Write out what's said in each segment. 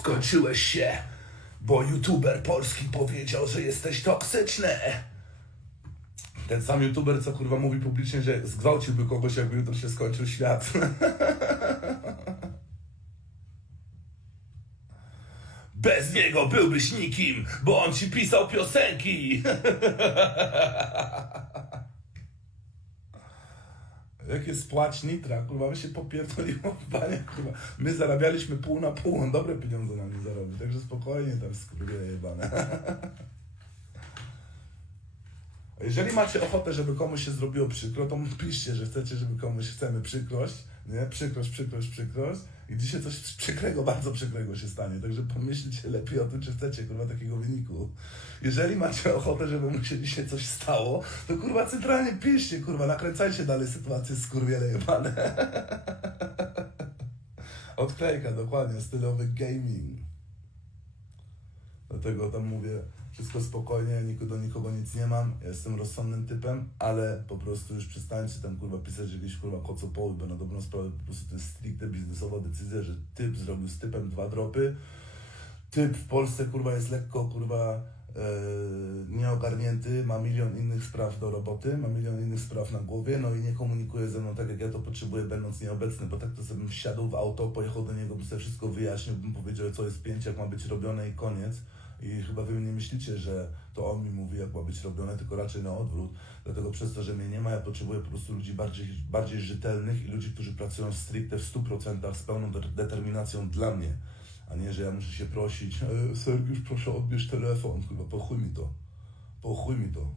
Skończyłeś się, bo youtuber polski powiedział, że jesteś toksyczny. Ten sam youtuber, co kurwa mówi publicznie, że zgwałciłby kogoś, jakby jutro się skończył świat. Bez niego byłbyś nikim, bo on ci pisał piosenki. Jakie spłać nitra, kurwa, my się popierdoliło w banie, kurwa. My zarabialiśmy pół na pół, on dobre pieniądze na mnie zarobił, także spokojnie tam skurwie jebane. Jeżeli macie ochotę, żeby komuś się zrobiło przykro, to piszcie, że chcecie, żeby komuś chcemy przykrość, nie? Przykrość, przykrość, przykrość i dzisiaj coś przykrego, bardzo przykrego się stanie, także pomyślcie lepiej o tym, czy chcecie, kurwa, takiego wyniku. Jeżeli macie ochotę, żeby mu się dzisiaj coś stało, to kurwa centralnie piszcie, kurwa, nakręcajcie dalej sytuację skurwiele jebane. Odklejka, dokładnie, stylowy gaming. Dlatego tam mówię, wszystko spokojnie, do nikogo nic nie mam, ja jestem rozsądnym typem, ale po prostu już przestańcie tam kurwa pisać jakieś kurwa kocopoły, bo na dobrą sprawę po prostu to jest stricte biznesowa decyzja, że typ zrobił z typem dwa dropy, typ w Polsce kurwa jest lekko kurwa e, nieogarnięty, ma milion innych spraw do roboty, ma milion innych spraw na głowie, no i nie komunikuje ze mną tak jak ja to potrzebuję, będąc nieobecny, bo tak to sobie bym wsiadł w auto, pojechał do niego, bym sobie wszystko wyjaśnił, bym powiedział co jest pięć, jak ma być robione i koniec. I chyba wy nie myślicie, że to on mi mówi, jak ma być robione, tylko raczej na odwrót. Dlatego przez to, że mnie nie ma, ja potrzebuję po prostu ludzi bardziej, bardziej rzetelnych i ludzi, którzy pracują stricte w 100% z pełną de- determinacją dla mnie. A nie, że ja muszę się prosić, e, Sergiusz, proszę odbierz telefon, kurwa, po chuj mi to. Po chuj mi to.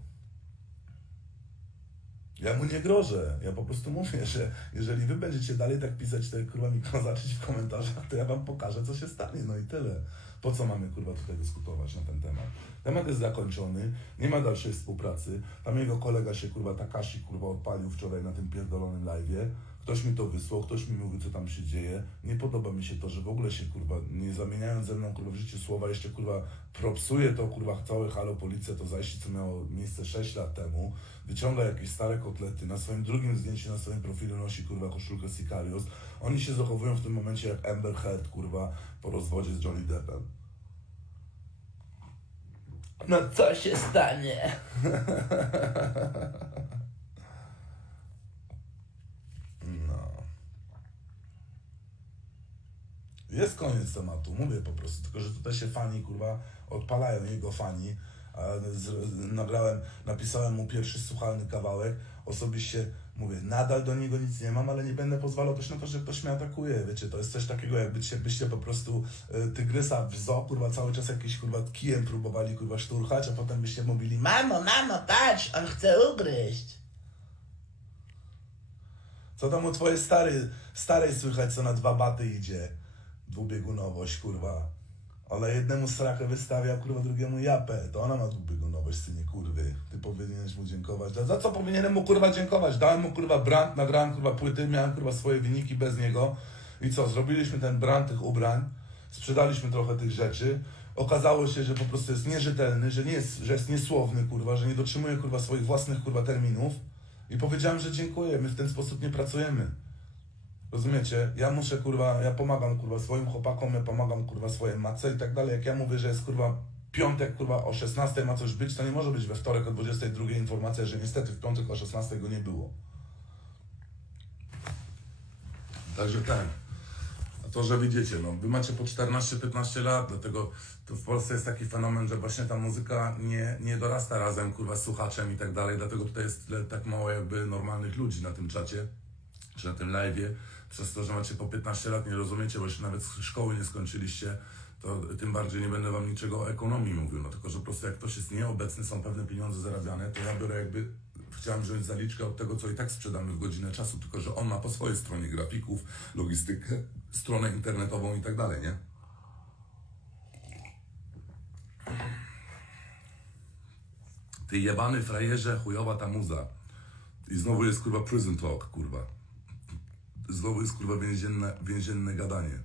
Ja mu nie grożę. Ja po prostu mówię, że jeżeli wy będziecie dalej tak pisać te kurwa mi zacząć w komentarzach, to ja wam pokażę, co się stanie. No i tyle. Po co mamy kurwa tutaj dyskutować na ten temat? Temat jest zakończony, nie ma dalszej współpracy. Tam jego kolega się kurwa Takashi kurwa odpalił wczoraj na tym pierdolonym live'ie. Ktoś mi to wysłał, ktoś mi mówi, co tam się dzieje. Nie podoba mi się to, że w ogóle się kurwa, nie zamieniając ze mną kurwa w życiu słowa, jeszcze kurwa propsuje to kurwa całe halo policja, to zajście, co miało miejsce 6 lat temu. Wyciąga jakieś stare kotlety, na swoim drugim zdjęciu, na swoim profilu nosi kurwa koszulkę Sicarius. Oni się zachowują w tym momencie jak Amber Heard kurwa po rozwodzie z Johnny Deppem. No co się stanie? No. Jest koniec tematu, mówię po prostu, tylko że tutaj się fani, kurwa, odpalają jego fani. Z, nagrałem, napisałem mu pierwszy słuchalny kawałek. Osobiście mówię, nadal do niego nic nie mam, ale nie będę pozwalał też na to, że ktoś mnie atakuje. Wiecie, to jest coś takiego, jakbyście byście po prostu y, tygrysa w zoo, kurwa, cały czas jakiś kurwa kijem próbowali kurwa szturchać, a potem byście mówili, mamo, mamo, patrz, on chce ugryźć. Co tam u twojej stary, starej słychać, co na dwa baty idzie? Dwubiegunowość, kurwa. Ale jednemu srakę wystawia, kurwa, drugiemu japę. To ona ma dwubiegunowość, synie kurwy. Ty powinieneś mu dziękować. Za, za co powinienem mu, kurwa, dziękować? Dałem mu, kurwa, brand, nagrałem, kurwa, płyty, miałem, kurwa, swoje wyniki bez niego. I co, zrobiliśmy ten brand tych ubrań, sprzedaliśmy trochę tych rzeczy. Okazało się, że po prostu jest nierzetelny, że, nie jest, że jest niesłowny, kurwa, że nie dotrzymuje, kurwa, swoich własnych, kurwa, terminów. I powiedziałem, że dziękuję, my w ten sposób nie pracujemy. Rozumiecie? Ja muszę, kurwa, ja pomagam, kurwa, swoim chłopakom, ja pomagam, kurwa, swojej matce i tak dalej. Jak ja mówię, że jest, kurwa, piątek, kurwa, o 16 ma coś być, to nie może być we wtorek o 22 informacja, że niestety w piątek o 16 go nie było. Także ten. A to, że widzicie, no, wy macie po 14-15 lat, dlatego to w Polsce jest taki fenomen, że właśnie ta muzyka nie, nie dorasta razem, kurwa, z słuchaczem i tak dalej, dlatego tutaj jest tyle, tak mało jakby normalnych ludzi na tym czacie czy na tym live'ie, przez to, że macie po 15 lat, nie rozumiecie, bo jeszcze nawet szkoły nie skończyliście, to tym bardziej nie będę wam niczego o ekonomii mówił, no tylko, że po prostu jak ktoś jest nieobecny, są pewne pieniądze zarabiane, to ja biorę jakby, chciałem wziąć zaliczkę od tego, co i tak sprzedamy w godzinę czasu, tylko, że on ma po swojej stronie grafików, logistykę, stronę internetową i tak dalej, nie? Ty jebany frajerze, chujowa ta muza. I znowu jest kurwa prison talk, kurwa. Znowu jest kurwa więzienne, więzienne gadanie.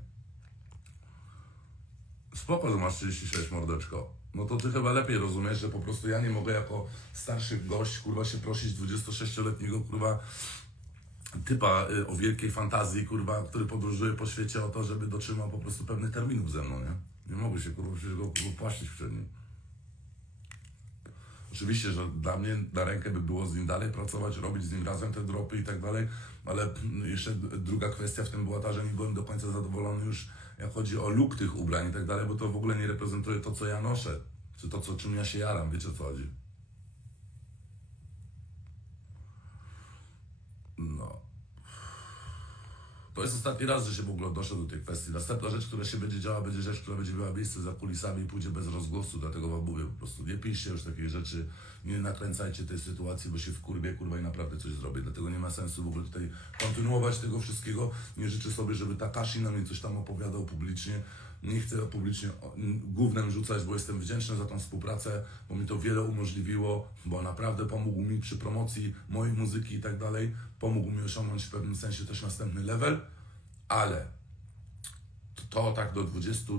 Spoko, że masz 36 mordeczko. No to ty chyba lepiej rozumiesz, że po prostu ja nie mogę jako starszy gość kurwa się prosić 26-letniego kurwa typa y, o wielkiej fantazji, kurwa, który podróżuje po świecie o to, żeby dotrzymał po prostu pewnych terminów ze mną, nie? Nie mogę się, kurwa, przecież go kurwa, płacić przed nim. Oczywiście, że dla mnie na rękę by było z nim dalej pracować, robić z nim razem te dropy i tak dalej, ale jeszcze druga kwestia w tym była ta, że nie byłem do końca zadowolony już jak chodzi o look tych ubrań i tak dalej, bo to w ogóle nie reprezentuje to, co ja noszę, czy to, co, czym ja się jaram, wiecie o co chodzi. No. To jest ostatni raz, że się w ogóle odnoszę do tej kwestii. Następna rzecz, która się będzie działa, będzie rzecz, która będzie miała miejsce za kulisami i pójdzie bez rozgłosu, dlatego wam mówię po prostu, nie piszcie już takich rzeczy, nie nakręcajcie tej sytuacji, bo się w kurwie, kurwa i naprawdę coś zrobię. Dlatego nie ma sensu w ogóle tutaj kontynuować tego wszystkiego. Nie życzę sobie, żeby Takashi na mnie coś tam opowiadał publicznie. Nie chcę publicznie gównem rzucać, bo jestem wdzięczny za tą współpracę, bo mi to wiele umożliwiło, bo naprawdę pomógł mi przy promocji mojej muzyki i tak dalej. Pomógł mi osiągnąć w pewnym sensie też następny level, ale to, to tak do 20,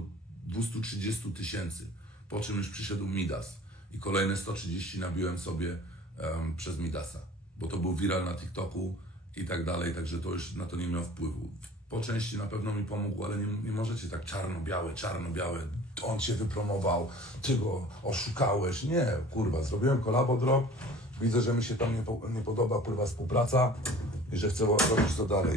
230 tysięcy, po czym już przyszedł Midas i kolejne 130 nabiłem sobie em, przez Midasa, bo to był viral na TikToku i tak dalej, także to już na to nie miał wpływu. Po części na pewno mi pomógł, ale nie, nie możecie tak czarno-białe, czarno-białe, on cię wypromował, ty go oszukałeś. Nie, kurwa, zrobiłem kolabo drop, widzę, że mi się tam nie, po, nie podoba kurwa współpraca i że chcę robić to dalej.